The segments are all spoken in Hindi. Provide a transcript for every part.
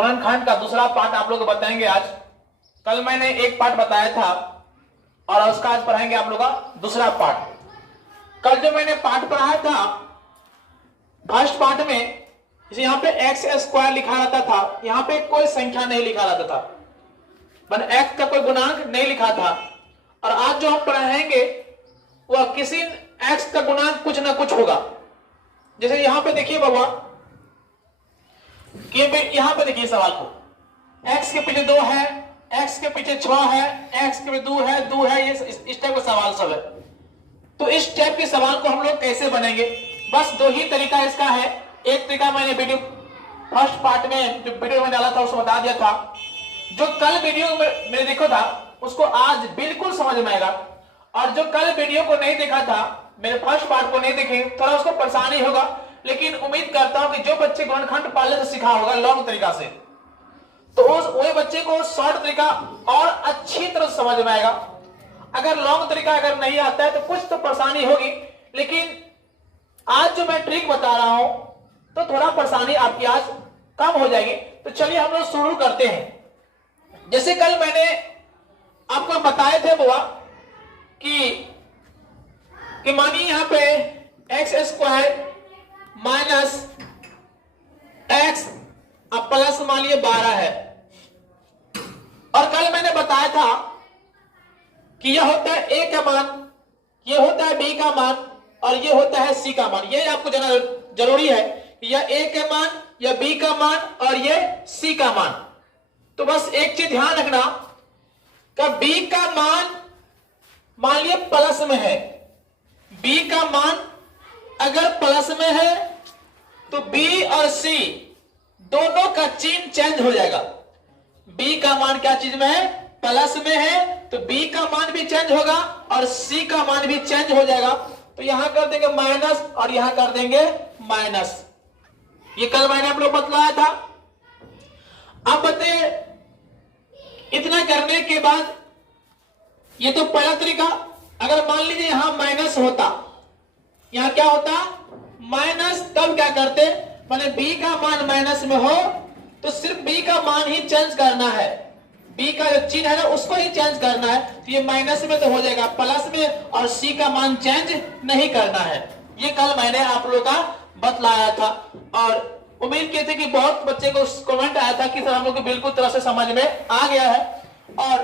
गुणनखंड का दूसरा पार्ट आप लोग को बताएंगे आज। कल मैंने एक पार्ट बताया था और उसका आज पढ़ाएंगे आप लोग का दूसरा पार्ट। कल जो मैंने पार्ट पढ़ाया था फर्स्ट पार्ट में यहाँ पे एक्स स्क्वायर लिखा रहता था, यहाँ पे कोई संख्या नहीं लिखा रहता था, मैंने एक्स का कोई गुणांक नहीं लिखा था। और आज जो हम पढ़ाएंगे वह किसी एक्स का गुणांक कुछ ना कुछ होगा। जैसे यहाँ पे देखिए बाबा कि यहाँ पे देखिए सवाल को, x के पीछे 2 है, x के पीछे 6 है, x के पीछे 2 है, ये इस टाइप का सवाल सब है। तो इस टाइप के सवाल को हम लोग कैसे बनेंगे, बस 2 ही तरीका इसका है। एक तरीका मैंने वीडियो फर्स्ट पार्ट में जो वीडियो में डाला था उसको बता दिया था, जो कल वीडियो में मैंने देखा था उसको आज बिल्कुल समझ में आएगा। और जो कल वीडियो को नहीं देखा था, मेरे फर्स्ट पार्ट को नहीं देखे, थोड़ा उसको परेशानी होगा, लेकिन उम्मीद करता हूं कि जो बच्चे गुणनखंड पहले से सीखा होगा लॉन्ग तरीका से, तो वही बच्चे को शॉर्ट तरीका और अच्छी तरह समझ में आएगा। अगर लॉन्ग तरीका अगर नहीं आता है तो कुछ तो परेशानी होगी, लेकिन आज जो मैं ट्रिक बता रहा हूं तो थोड़ा परेशानी आपकी आज कम हो जाएगी। तो चलिए हम लोग शुरू करते हैं। जैसे कल मैंने आपको बताए थे बुआ कि मानिए यहां पे एक्स स्क्वायर माइनस एक्स अब प्लस मान लीजिए 12 है। और कल मैंने बताया था कि यह होता है ए का मान, यह होता है बी का मान और यह होता है सी का मान। यह आपको जानना जरूरी है कि यह ए का मान, यह बी का मान और यह सी का मान। तो बस एक चीज ध्यान रखना कि बी का मान लीजिए प्लस में है, बी का मान अगर प्लस में है तो बी और सी दोनों का चिन्ह चेंज हो जाएगा। बी का मान क्या चीज में है, प्लस में है, तो बी का मान भी चेंज होगा और सी का मान भी चेंज हो जाएगा। तो यहां कर देंगे माइनस और यहां कर देंगे माइनस। ये कल मैंने आप लोग बतलाया था। अब बताइए इतना करने के बाद ये तो पहला तरीका, अगर मान लीजिए यहां माइनस होता, यहां क्या होता माइनस, तब क्या करते, माने बी का मान माइनस में हो तो सिर्फ बी का मान ही चेंज करना है, बी का जो चिन्ह है ना उसको ही चेंज करना है। तो ये माइनस में तो हो जाएगा प्लस में, और सी का मान चेंज नहीं करना है। ये कल मैंने आप लोगों का बतलाया था और उम्मीद की थी कि बहुत बच्चे को कमेंट आया था कि सर हम लोग को बिल्कुल तरह से समझ में आ गया है। और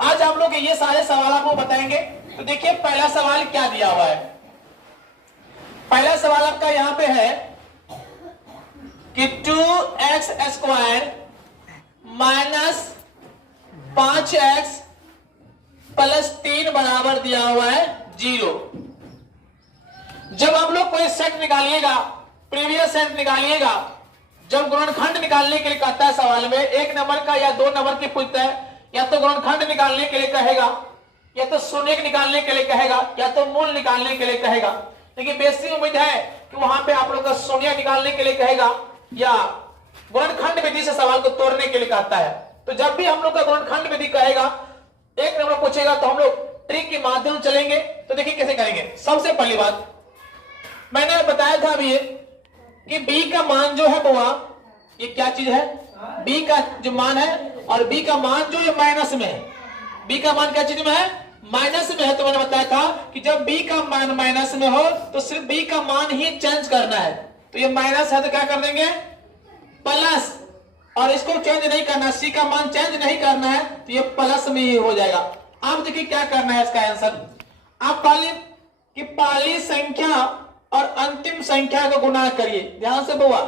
आज हम लोग ये सारे सवाल आपको बताएंगे। तो देखिए पहला सवाल क्या दिया हुआ है। पहला सवाल आपका यहां पे है कि 2x square minus 5x plus 3 बराबर दिया हुआ है 0। जब आप लोग कोई सेट निकालिएगा, प्रीवियस सेट निकालिएगा, जब गुणनखंड निकालने के लिए कहता है सवाल में 1 नंबर का या 2 नंबर की पूछता है, या तो गुणनखंड निकालने के लिए कहेगा, या तो शून्य निकालने के लिए कहेगा, या तो मूल निकालने के लिए कहेगा। लेकिन बेसी उम्मीद है कि वहां पे आप लोग का शून्य निकालने के लिए कहेगा या गुणनखंड विधि से सवाल को तोड़ने के लिए कहता है। तो जब भी हम लोग का गुणनखंड विधि कहेगा, 1 नंबर पूछेगा, तो हम लोग ट्रिक के माध्यम से चलेंगे। तो देखिए कैसे करेंगे। सबसे पहली बात मैंने बताया था अभी कि बी का मान जो है बुआ, ये क्या चीज है, बी का जो मान है, और बी का मान जो ये माइनस में है। बी का मान क्या चीज में है, माइनस में है। तो मैंने बताया था कि जब बी का मान माइनस में हो तो सिर्फ बी का मान ही चेंज करना है। तो ये माइनस है तो क्या कर देंगे प्लस, और इसको चेंज नहीं करना, सी का मान चेंज नहीं करना है, तो ये प्लस में ही हो जाएगा। आप देखिए क्या करना है इसका आंसर। आप पहली संख्या और अंतिम संख्या को गुणा करिए। ध्यान से बुआ,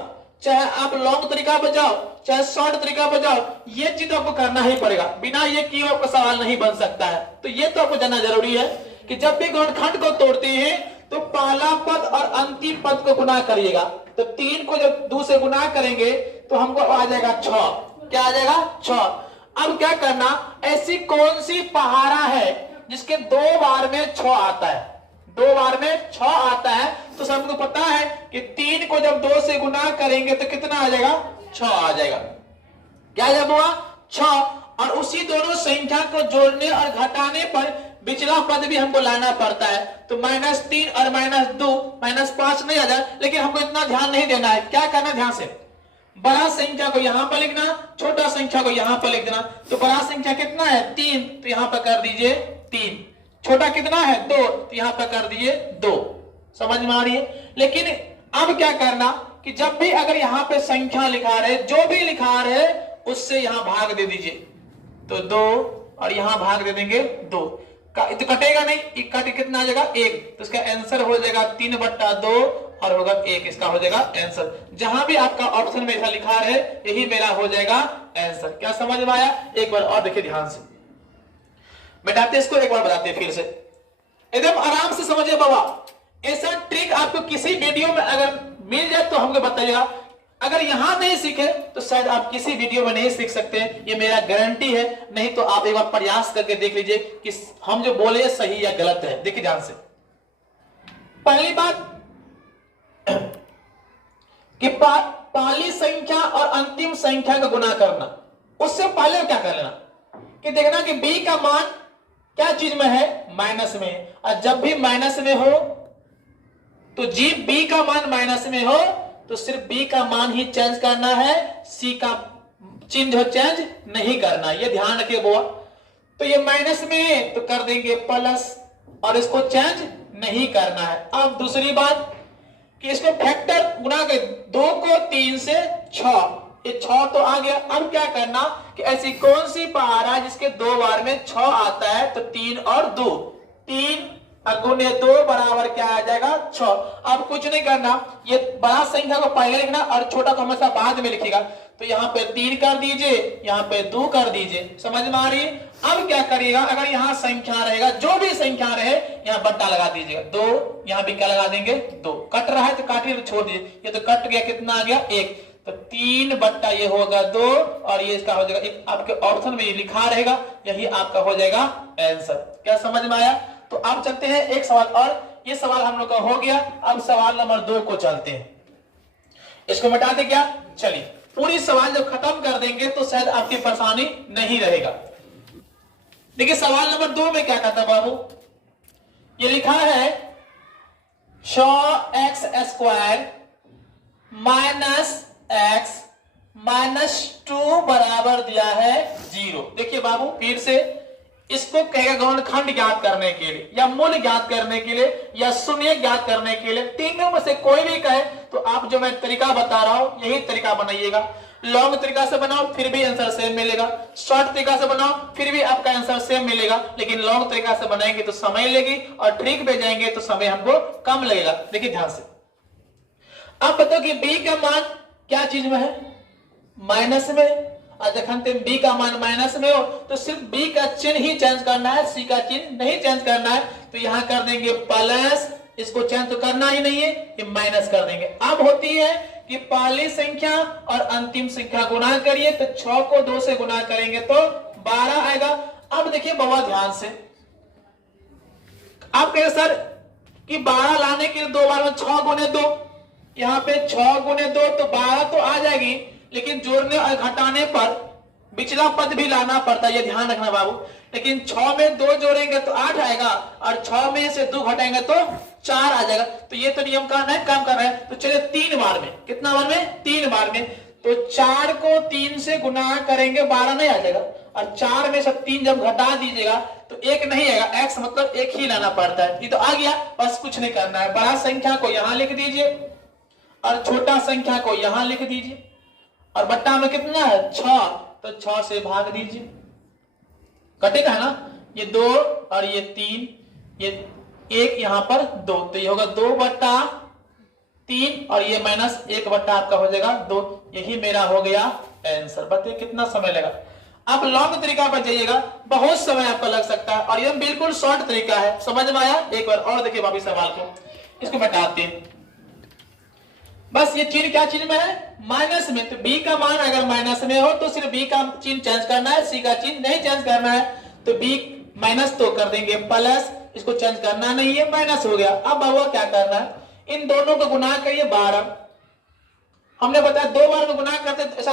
चाहे आप लॉन्ग तरीका पर जाओ चाहे शॉर्ट तरीका पर जाओ, ये चीज आपको करना ही पड़ेगा। बिना ये किए आपका सवाल नहीं बन सकता है। तो ये तो आपको जानना जरूरी है कि जब भी गुणनखंड को तोड़ते हैं तो पहला पद और अंतिम पद को गुणा करिएगा। तो 3 को जब 2 से गुणा करेंगे तो हमको आ जाएगा 6। क्या आ जाएगा 6। अब क्या करना, ऐसी कौन सी पहाड़ा है जिसके 2 बार में 6 आता है, 2 बार में 6 आता है। तो सबको पता है कि 3 को जब 2 से गुना करेंगे तो कितना आ जाएगा 6 आ जाएगा। क्या जब हुआ 6। और उसी दोनों संख्या को जोड़ने और घटाने पर पिछला पद भी हमको लाना पड़ता है। तो -3 और -2 -5 नहीं आ जाए, लेकिन हमको इतना ध्यान नहीं देना है। क्या करना ध्यान से, बड़ा संख्या को यहां पर लिखना, छोटा संख्या को यहां पर लिख देना। तो बड़ा संख्या कितना है 3, तो यहां पर कर दीजिए 3। छोटा कितना है 2, तो यहां पर कर दीजिए 2। समझ में आ रही है। लेकिन अब क्या करना कि जब भी अगर यहां पे संख्या लिखा रहे, जो भी लिखा रहे उससे यहां भाग दे दीजिए। तो 2 और यहां भाग दे देंगे 2, तो कटेगा नहीं, कट कितना आ जाएगा 1। तो इसका आंसर हो जाएगा 3/2 और होगा 1। इसका हो जाएगा आंसर। जहां भी आपका ऑप्शन में ऐसा लिखा है यही मेरा हो जाएगा आंसर। क्या समझ में आया? एक बार और देखिए ध्यान से, मिटाते इसको, एक बार बताते फिर से, एकदम आराम से समझिए बाबा। ऐसा ट्रिक आपको किसी वीडियो में अगर मिल जाए तो हमको बताइएगा। अगर यहां नहीं सीखे तो शायद आप किसी वीडियो में नहीं सीख सकते, ये मेरा गारंटी है। नहीं तो आप एक बार प्रयास करके देख लीजिए कि हम जो बोले सही या गलत है। देखिए ध्यान से, पहली बात कि पहली संख्या और अंतिम संख्या का गुना करना। उससे पहले क्या कर लेना कि देखना कि b का मान क्या चीज में है, माइनस में। और जब भी माइनस में हो तो जी b का मान माइनस में हो तो सिर्फ b का मान ही चेंज करना है, c का चिन्ह चेंज नहीं करना। ये ध्यान रखिए बुआ। तो ये माइनस में तो कर देंगे प्लस और इसको चेंज नहीं करना है। अब दूसरी बात कि इसको फैक्टर गुना के 2 को 3 से 6, ये 6 तो आ गया। अब क्या करना कि ऐसी कौन सी पावर है जिसके 2 बार में 6 आता है, तो 3 और 2, 3 गुने 2 बराबर क्या आ जाएगा 6। अब कुछ नहीं करना, ये बड़ा संख्या को पहले लिखना और छोटा को हमेशा बाद में लिखेगा। तो यहाँ पे 3 कर दीजिए, यहाँ पे 2 कर दीजिए। समझ में आ रही है? अब क्या करिएगा, अगर यहाँ संख्या रहेगा, जो भी संख्या रहे यहाँ बट्टा लगा दीजिएगा। 2 यहाँ भी क्या लगा देंगे 2। कट रहा है तो काटिए, तो छोड़ दीजिए। ये तो कट गया, कितना आ गया 1। तो 3 बट्टा ये होगा 2 और ये इसका हो जाएगा एक। आपके ऑप्शन में ये लिखा रहेगा, यही आपका हो जाएगा आंसर। क्या समझ में आया? तो अब चलते हैं एक सवाल और। ये सवाल हम लोग का हो गया। अब सवाल नंबर 2 को चलते हैं। इसको मिटा दे क्या? चलिए, पूरी सवाल जब खत्म कर देंगे तो शायद आपकी परेशानी नहीं रहेगा। देखिए सवाल नंबर 2 में क्या कहता बाबू, ये लिखा है 100x² माइनस x माइनस 2 बराबर दिया है 0। देखिए बाबू फिर से, इसको कहेगा गौणखंड ज्ञात करने के लिए या मूल ज्ञात करने के लिए या शून्य ज्ञात करने के लिए, तीनों में से कोई भी कहे तो आप जो मैं तरीका बता रहा हूं यही तरीका बनाइएगा। लॉन्ग तरीका से बनाओ फिर भी आंसर सेम मिलेगा, शॉर्ट तरीका से बनाओ फिर भी आपका आंसर सेम मिलेगा। लेकिन लॉन्ग तरीका से बनाएंगे तो समय लेगी और ट्रिक पे जाएंगे तो समय हमको कम लगेगा। देखिए ध्यान से, अब बताओ कि b का मान क्या चीज में है, माइनस में। और जखन b का मान माइनस में हो तो सिर्फ b का चिन्ह ही चेंज करना है, c का चिन्ह नहीं चेंज करना है। तो यहां कर देंगे प्लस, इसको चेंज तो करना ही नहीं है, ये माइनस कर देंगे। अब होती है कि पहली संख्या और अंतिम संख्या गुना करिए, तो 6 को 2 से गुना करेंगे तो 12 आएगा। अब देखिए बाबा ध्यान से, आप कहे सर कि 12 लाने के लिए 2 बार में 6 गुने 2, यहाँ पे 6 गुने 2 तो 12 तो आ जाएगी, लेकिन जोड़ने और घटाने पर पिछला पद भी लाना पड़ता है, ये ध्यान रखना बाबू। लेकिन 6 में 2 जोड़ेंगे तो 8 आएगा और 6 में से 2 घटाएंगे तो 4 आ जाएगा। तो ये तो नियम करना है, काम कर रहा है। तो चलिए 3 बार में, कितना बार में 3 बार में, तो 4 को 3 से गुना करेंगे 12 नहीं आ जाएगा। और 4 में से 3 जब घटा दीजिएगा तो 1 नहीं आएगा, x मतलब 1 ही लाना पड़ता है। ये तो आ गया, बस कुछ नहीं करना है। बड़ा संख्या को यहां लिख दीजिए और छोटा संख्या को यहां लिख दीजिए। और बट्टा में कितना है 6, तो 6 से भाग दीजिए, कटेगा है ना। ये 2 और ये 3, ये 1 यहां पर 2, तो ये होगा 2/3 और ये माइनस 1 आपका हो जाएगा 2। यही मेरा हो गया आंसर। बताइए कितना समय लगा। अब लॉन्ग तरीका पर जाइएगा, बहुत समय आपका लग सकता है और ये बिल्कुल शॉर्ट तरीका है। समझ में आया? एक बार और देखिए वापिस सवाल को, इसको मिटाते हैं। बस ये चिन्ह क्या चिन्ह में है, माइनस में। तो b का मान अगर माइनस में हो तो सिर्फ b का चिन्ह चेंज करना है, c का चिन्ह नहीं चेंज करना है। तो b माइनस तो कर देंगे प्लस, इसको चेंज करना नहीं है, माइनस हो गया। अब बाबा क्या करना है, इन दोनों को गुना करिए 12। हमने बताया 2 बार में गुना करते ऐसा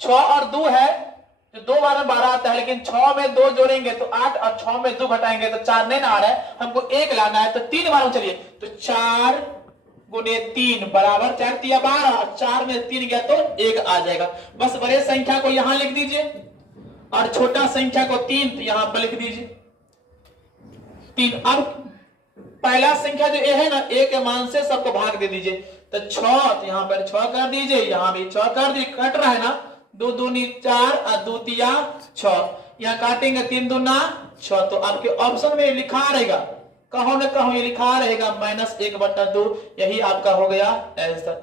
6 और 2 है, तो 2 बार में 12 आता है। लेकिन 6 में 2 जोड़ेंगे तो 8 और 6 में 2 घटाएंगे तो 4 नहीं ना आ रहा है, हमको 1 लाना है। तो 3 बार में चलिए, तो 4 गुने 3 बराबर 4 तिया 12, 4 में 3 गया तो 1 आ जाएगा। बस बड़े संख्या को यहां लिख दीजिए और छोटा संख्या को 3 तो यहां पर लिख दीजिए 3। अब पहला संख्या जो ए है ना, ए के मान से सबको भाग दे दीजिए, तो 6 तो यहां पर 6 कर दीजिए, यहां भी 6 कर दीजिए, कट रहा है ना, 2 दूनी 4 और 2 तिया 6, यहां काटेंगे 3 दूना 6, तो आपके ऑप्शन में लिखा रहेगा, कहो न कहो ये लिखा रहेगा -1/2, यही आपका हो गया आंसर।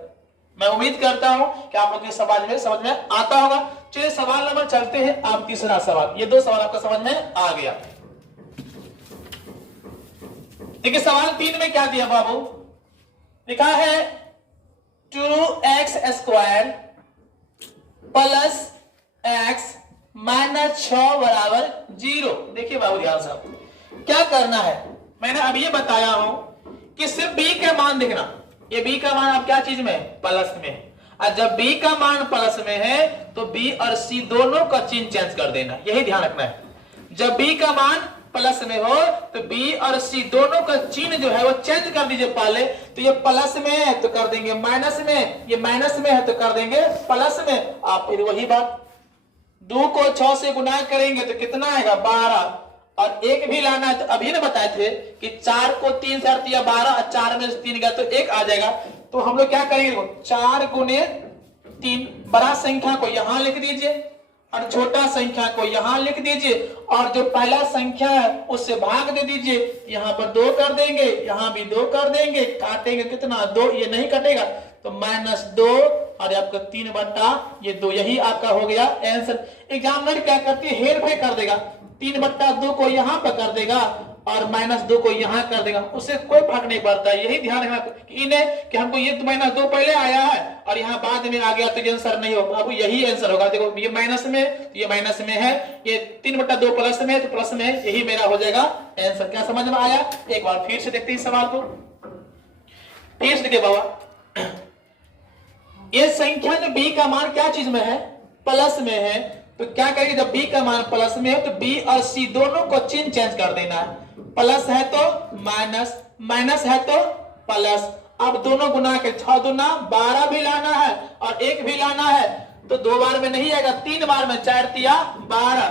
मैं उम्मीद करता हूं कि आप लोग के समझ में आता होगा। चलिए सवाल नंबर चलते हैं, आप तीसरा सवाल, ये 2 सवाल आपका समझ में आ गया। देखिए सवाल 3 में क्या दिया बाबू, लिखा है 2x² प्लस x माइनस 6 बराबर 0। देखिए बाबू ध्यान से क्या करना है, मैंने अब ये बताया हूं कि सिर्फ b का मान देखना, ये b का मान आप क्या चीज में, प्लस में, और जब b का मान प्लस में है तो b और c दोनों का चिन्ह चेंज कर देना, यही ध्यान रखना है। जब b का मान प्लस में हो तो b और c दोनों का चिन्ह जो है वो चेंज कर दीजिए पहले, तो ये प्लस में है तो कर देंगे माइनस में, ये माइनस में है तो कर देंगे प्लस में। आप फिर वही बात 2 को 6 से गुना करेंगे तो कितना आएगा 12, और 1 भी लाना है तो अभी ना बताए थे कि 4 को 3 से 8 या 12 और 4 में से 3 गया तो 1 आ जाएगा। तो हम लोग क्या करेंगे, 4 गुने 3, बड़ा संख्या को यहां लिख दीजिए और छोटा संख्या को यहां लिख दीजिए, और जो पहला संख्या है उससे भाग दे दीजिए, यहां पर 2 कर देंगे, यहां भी 2 कर देंगे, काटेंगे कितना 2, ये नहीं कटेगा तो -2 और आपका 3/2, यही आपका हो गया आंसर। एग्जामिनर क्या करती है, हेर फेर कर देगा, 3/2 को यहां पर कर देगा और -2 को यहां कर देगा, उससे कोई फर्क नहीं पड़ता। यही ध्यान रखना कि इन्हें कि हमको ये -2 पहले आया है और यहाँ बाद में आ गया तो आंसर नहीं होगा, अब यही आंसर होगा। देखो ये माइनस में, ये माइनस में है, ये 3/2 प्लस में है तो प्लस में है, यही मेरा हो जाएगा आंसर। क्या समझ में आया, एक बार फिर से देखते हैं सवाल को, फिर से देखिए बाबा, ये संख्या जो b का मान क्या चीज में है, प्लस में है, तो क्या करेंगे जब b का मान प्लस में है तो b और c दोनों को चिन्ह चेंज कर देना है, प्लस है तो माइनस, माइनस है तो प्लस। अब दोनों गुना के 6 दूना 12 भी लाना है और 1 भी लाना है, तो 2 बार में नहीं आएगा, 3 बार में, 4 तिया 12,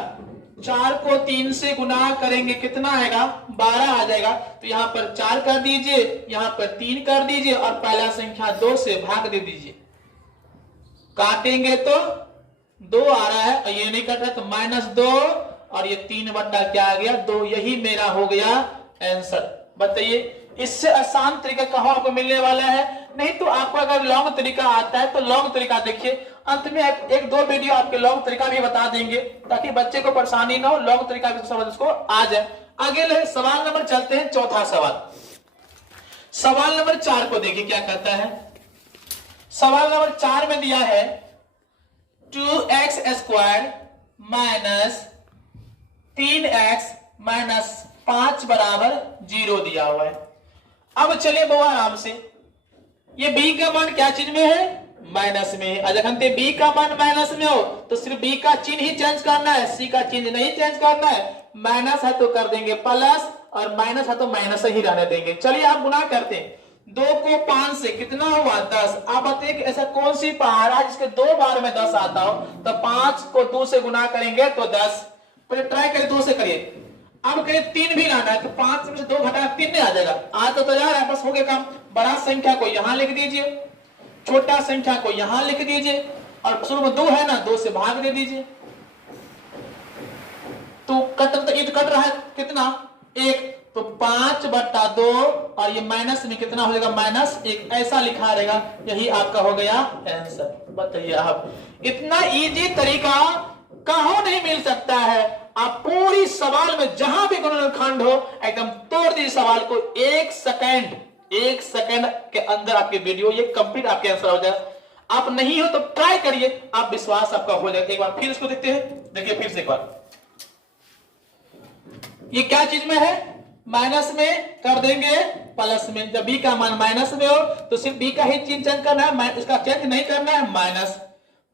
4 को 3 से गुना करेंगे कितना आएगा 12 आ जाएगा, तो यहाँ पर 4 कर दीजिए, यहाँ पर 3 कर दीजिए और पहला संख्या 2 से भाग दे दीजिए, काटेंगे तो 2 आ रहा है और ये नहीं कट रहा तो -2 और ये 3/2 क्या आ गया 2, यही मेरा हो गया आंसर। बताइए इससे आसान तरीका कहां आपको मिलने वाला है, नहीं तो आपको अगर लॉन्ग तरीका आता है तो लॉन्ग तरीका देखिए, अंत में 1-2 वीडियो आपके लॉन्ग तरीका भी बता देंगे ताकि बच्चे को परेशानी ना हो, लॉन्ग तरीका भी समझ उसको आ जाए। आगे सवाल नंबर चलते हैं, चौथा सवाल, सवाल नंबर 4 को देखिए क्या कहता है। सवाल नंबर 4 में दिया है 2x² माइनस 3x माइनस 5 बराबर 0 दिया हुआ है। अब चलिए बहुत आराम से, ये b का मान क्या चीज में है, माइनस में है, अगर हम b का मान माइनस में हो तो सिर्फ b का चिन्ह ही चेंज करना है, c का चिन्ह नहीं चेंज करना है, माइनस है तो कर देंगे प्लस और माइनस है तो माइनस ही रहने देंगे। चलिए आप गुना करते हैं, 2 को 5 से कितना हुआ 10। आप बताइए कि ऐसा कौन सी पहाड़ा जिसके 2 बार में 10 आता हो, तो 5 को 2 से गुना करेंगे तो 10, पहले ट्राई करें 2 से करिए। अब करिए 3 भी लाना है तो 5 में से 2 घटा 3 नहीं आ जाएगा, आ तो तैयार है, बस हो गया काम। बड़ा संख्या को यहां लिख दीजिए, छोटा संख्या को यहां लिख दीजिए और शुरू में 2 है ना, 2 से भाग दे दीजिए, तो कट रहा है कितना 1, तो 5/2 और ये माइनस में कितना हो जाएगा -1, ऐसा लिखा रहेगा, यही आपका हो गया आंसर। बताइए आप, इतना इजी तरीका कहां नहीं मिल सकता है। आप पूरी सवाल में जहां भी गुणनखंड हो एकदम तोड़ दीजिए सवाल को, 1 सेकंड के अंदर आपके वीडियो ये कंप्लीट आपके आंसर हो जाए। आप नहीं हो तो ट्राई करिए, आप विश्वास आपका हो जाएगा। एक बार फिर इसको देखते हैं, देखिए फिर से एक बार, ये क्या चीज में है, माइनस में कर देंगे प्लस में। जब b का मान माइनस में हो तो सिर्फ b का ही चिन्ह चेंज करना है, इसका चेंज नहीं करना है, माइनस।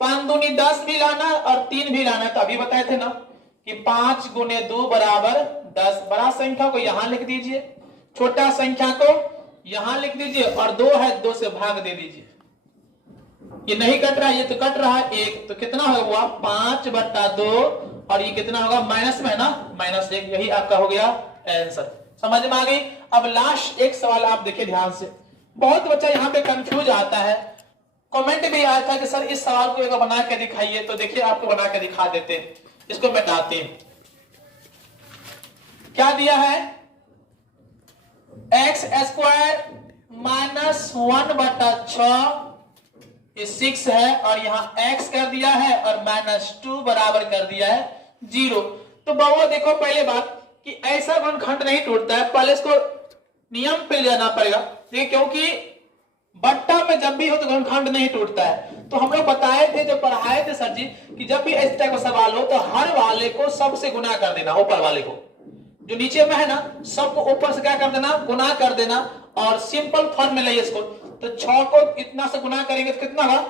5 दूनी 10 भी लाना है और 3 भी लाना है, तो अभी बताए थे ना कि 5 गुने 2 बराबर 10। बड़ा संख्या को यहां लिख दीजिए, छोटा संख्या को यहां लिख दीजिए और 2 है 2 से भाग दे दीजिए। ये नहीं कट रहा है, ये तो कट रहा है 1, तो कितना होगा 5/2 और ये कितना होगा माइनस में है ना -1। यही आपका हो गया आंसर। समझ में आ गई। अब लास्ट एक सवाल आप देखिए ध्यान से, बहुत बच्चा यहाँ पे कंफ्यूज आता है, कमेंट भी आया था कि सर इस सवाल को एक बना के दिखाइए, तो देखिए आपको बना के दिखा देते हैं, इसको मिटाते हैं। क्या दिया है x² -1/6 ये 6 है और यहां x कर दिया है और -2 बराबर कर दिया है 0। तो बउआ देखो पहले बात कि ऐसा गुणनखंड नहीं टूटता है, पहले इसको नियम पे जाना पड़ेगा। देखिए क्योंकि बट्टा में जब भी हो तो गुणनखंड नहीं टूटता है। तो हम लोग बताए थे, जो पढ़ाए थे सर जी, कि जब भी इस टाइप का सवाल हो तो हर वाले को सबसे गुना कर देना, ऊपर वाले को जो नीचे में है ना सबको ऊपर से क्या कर देना गुना कर देना, और सिंपल फॉर्म में लाइए इसको। तो 6 को इतना से गुना करेंगे तो कितना होगा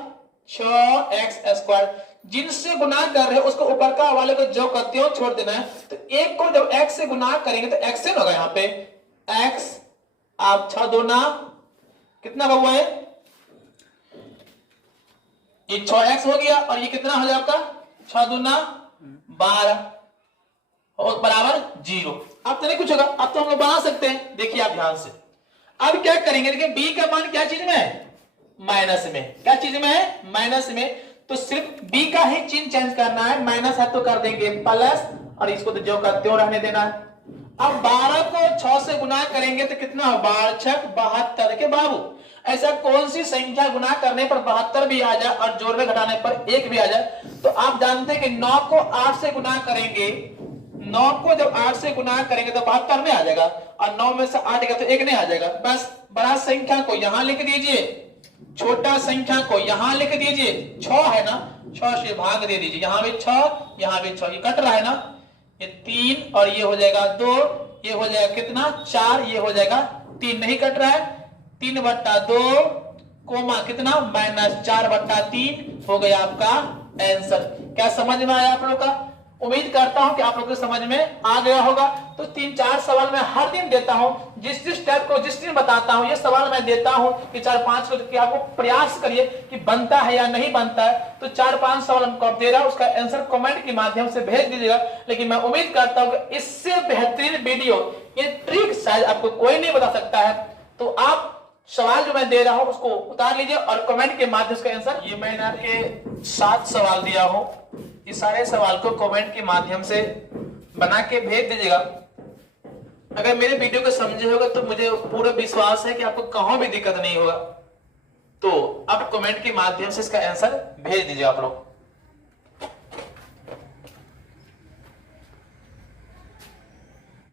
6x²। जिनसे गुना कर रहे हैं उसको ऊपर का वाले को जो करते हो छोड़ देना है। तो एक को जब x से गुना करेंगे तो x से होगा, यहाँ पे x आप 6 दूना कितना हुआ है, ये 6x हो गया और ये कितना हो जाए आपका 6 दूना 12 और बराबर 0। अब तो नहीं कुछ होगा, अब तो हम लोग बना सकते हैं। देखिए आप ध्यान से, अब क्या करेंगे, देखिए b का मान क्या चीज में है माइनस में, क्या चीज में है माइनस में, तो सिर्फ b का ही चिन्ह चेंज करना है, माइनस है तो कर देंगे प्लस और इसको तो जो करते हो रहने देना है। अब 12 को 6 से गुना करेंगे तो कितना हो 12×6 = 72 के बाबू। ऐसा कौन सी संख्या गुना करने पर 72 भी आ जाए और जोड़ने घटाने पर 1 भी आ जाए। तो आप जानते हैं कि 9 को 8 से गुना करेंगे, 9 को जब 8 से गुना करेंगे तो 72 में आ जाएगा और 9 में से 8 गया तो 1 नहीं आ जाएगा। बस बड़ा संख्या को यहां लिख दीजिए, छोटा संख्या को यहां लिख दीजिए, 6 है ना 6 से भाग दे दीजिए, यहां भी 6 यहां भी 6, ये कट रहा है ना, ये 3 और ये हो जाएगा 2, ये हो जाएगा कितना 4, ये हो जाएगा 3, नहीं कट रहा है 3/2 कोमा कितना -4/3 हो गया आपका आंसर। क्या समझ में आया आप लोग का? उम्मीद करता हूं कि आप लोग को समझ में आ गया होगा। तो 3-4 सवाल मैं हर दिन देता हूं, जिस टाइप को जिस दिन बताता हूं ये सवाल मैं देता हूं कि 4-5 को कि आपको प्रयास करिए कि बनता है या नहीं बनता है। तो 4-5 सवाल हमको आप दे रहा हूं, उसका आंसर कमेंट के माध्यम से भेज दीजिएगा। लेकिन मैं उम्मीद करता हूं कि इससे बेहतरीन वीडियो, ये ट्रिक शायद आपको कोई नहीं बता सकता है। तो आप सवाल जो मैं दे रहा हूं उसको उतार लीजिए और कमेंट के माध्यम से आंसर, ये मैंने आपके 7 सवाल दिया हूं, इस सारे सवाल को कमेंट के माध्यम से बना के भेज दीजिएगा। अगर मेरे वीडियो को समझे होगा तो मुझे पूरा विश्वास है कि आपको कहीं भी दिक्कत नहीं होगा। तो आप कमेंट के माध्यम से इसका आंसर भेज दीजिए आप लोग।